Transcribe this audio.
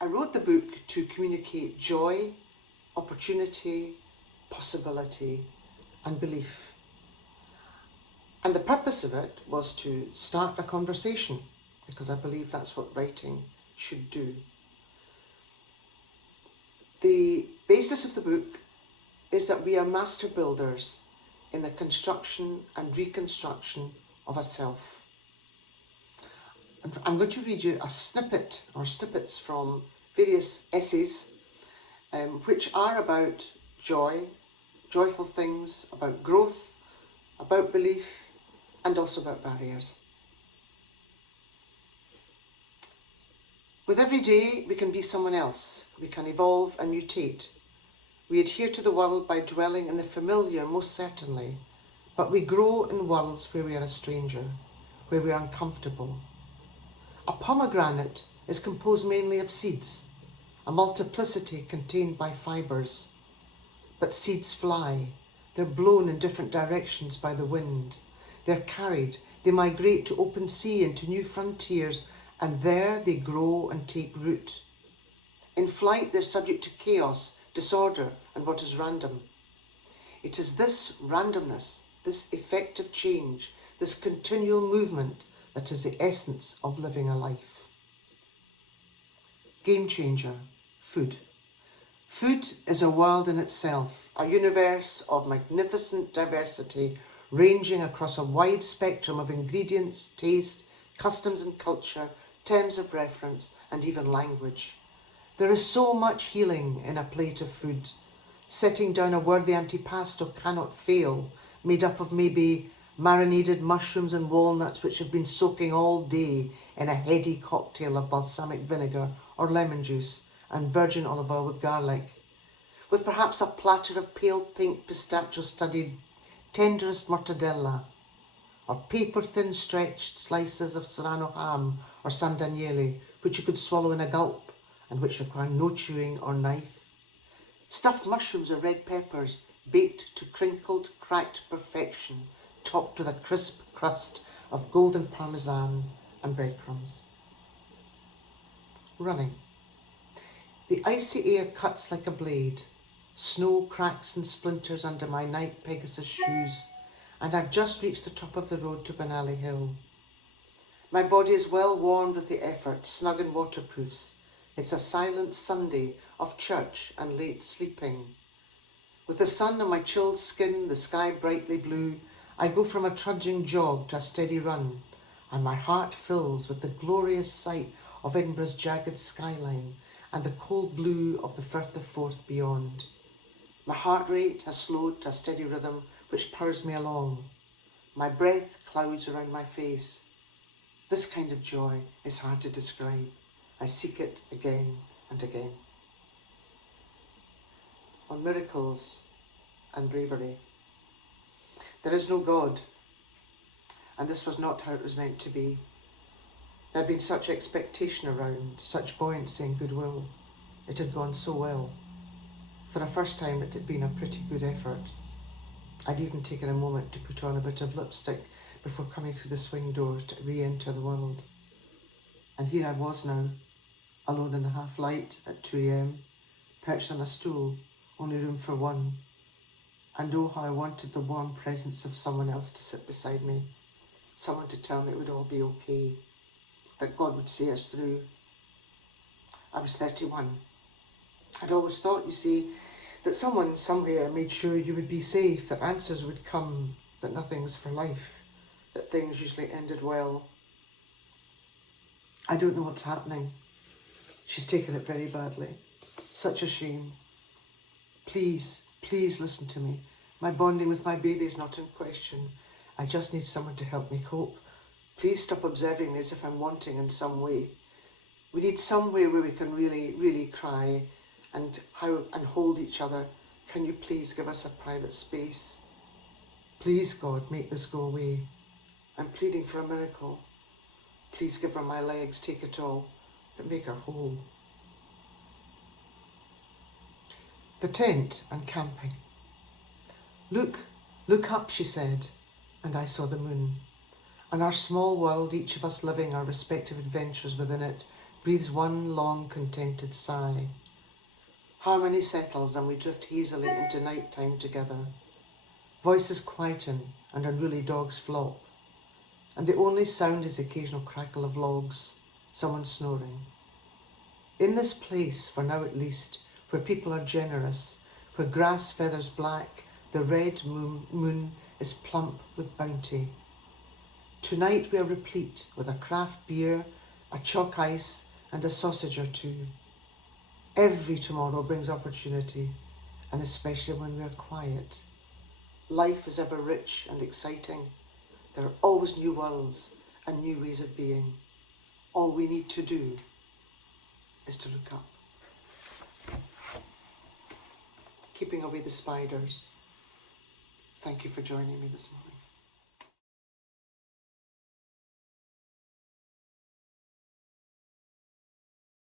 I wrote the book to communicate joy, opportunity, possibility, and belief. And the purpose of it was to start a conversation, because I believe that's what writing should do. The basis of the book is that we are master builders in the construction and reconstruction of a self. And I'm going to read you a snippet or snippets from various essays which are about joy, joyful things, about growth, about belief, and also about barriers. With every day, we can be someone else. We can evolve and mutate. We adhere to the world by dwelling in the familiar, most certainly, but we grow in worlds where we are a stranger, where we are uncomfortable. A pomegranate is composed mainly of seeds, a multiplicity contained by fibres. But seeds fly. They're blown in different directions by the wind. They're carried. They migrate to open sea and to new frontiers, and there they grow and take root. In flight, they're subject to chaos, disorder, and what is random. It is this randomness, this effective change, this continual movement that is the essence of living a life. Game changer, food. Food is a world in itself, a universe of magnificent diversity ranging across a wide spectrum of ingredients, taste, customs and culture, terms of reference, and even language. There is so much healing in a plate of food. Setting down a worthy antipasto cannot fail, made up of maybe marinated mushrooms and walnuts which have been soaking all day in a heady cocktail of balsamic vinegar or lemon juice and virgin olive oil with garlic, with perhaps a platter of pale pink pistachio-studded tenderest mortadella, or paper-thin stretched slices of serrano ham or San Daniele, which you could swallow in a gulp and which require no chewing or knife. Stuffed mushrooms or red peppers, baked to crinkled, cracked perfection, topped with a crisp crust of golden parmesan and breadcrumbs. Running. The icy air cuts like a blade. Snow cracks and splinters under my night Pegasus shoes, and I've just reached the top of the road to Benally Hill. My body is well warmed with the effort, snug in waterproofs. It's a silent Sunday of church and late sleeping. With the sun on my chilled skin, the sky brightly blue, I go from a trudging jog to a steady run, and my heart fills with the glorious sight of Edinburgh's jagged skyline and the cold blue of the Firth of Forth beyond. My heart rate has slowed to a steady rhythm which purrs me along. My breath clouds around my face. This kind of joy is hard to describe. I seek it again and again. On miracles and bravery. There is no God, and this was not how it was meant to be. There had been such expectation around, such buoyancy and goodwill. It had gone so well. For the first time, it had been a pretty good effort. I'd even taken a moment to put on a bit of lipstick before coming through the swing doors to re-enter the world. And here I was now, alone in the half-light at 2 a.m, perched on a stool, only room for one. And oh, how I wanted the warm presence of someone else to sit beside me, someone to tell me it would all be okay, that God would see us through. I was 31. I'd always thought, you see, that someone somewhere made sure you would be safe, that answers would come, that nothing was for life, that things usually ended well. I don't know what's happening. She's taken it very badly. Such a shame. Please, please listen to me. My bonding with my baby is not in question. I just need someone to help me cope. Please stop observing me as if I'm wanting in some way. We need somewhere where we can really, really cry and hold each other. Can you please give us a private space? Please, God, make this go away. I'm pleading for a miracle. Please give her my legs, take it all, but make her whole. The tent and camping. Look up, she said, and I saw the moon. And our small world, each of us living our respective adventures within it, breathes one long contented sigh. Harmony settles and we drift hazily into night time together. Voices quieten and unruly dogs flop, and the only sound is the occasional crackle of logs, someone snoring. In this place, for now at least, where people are generous, where grass feathers black, the red moon is plump with bounty. Tonight we are replete with a craft beer, a chalk ice, and a sausage or two. Every tomorrow brings opportunity, and especially when we are quiet. Life is ever rich and exciting. There are always new worlds and new ways of being. All we need to do is to look up. Keeping away the spiders. Thank you for joining me this morning.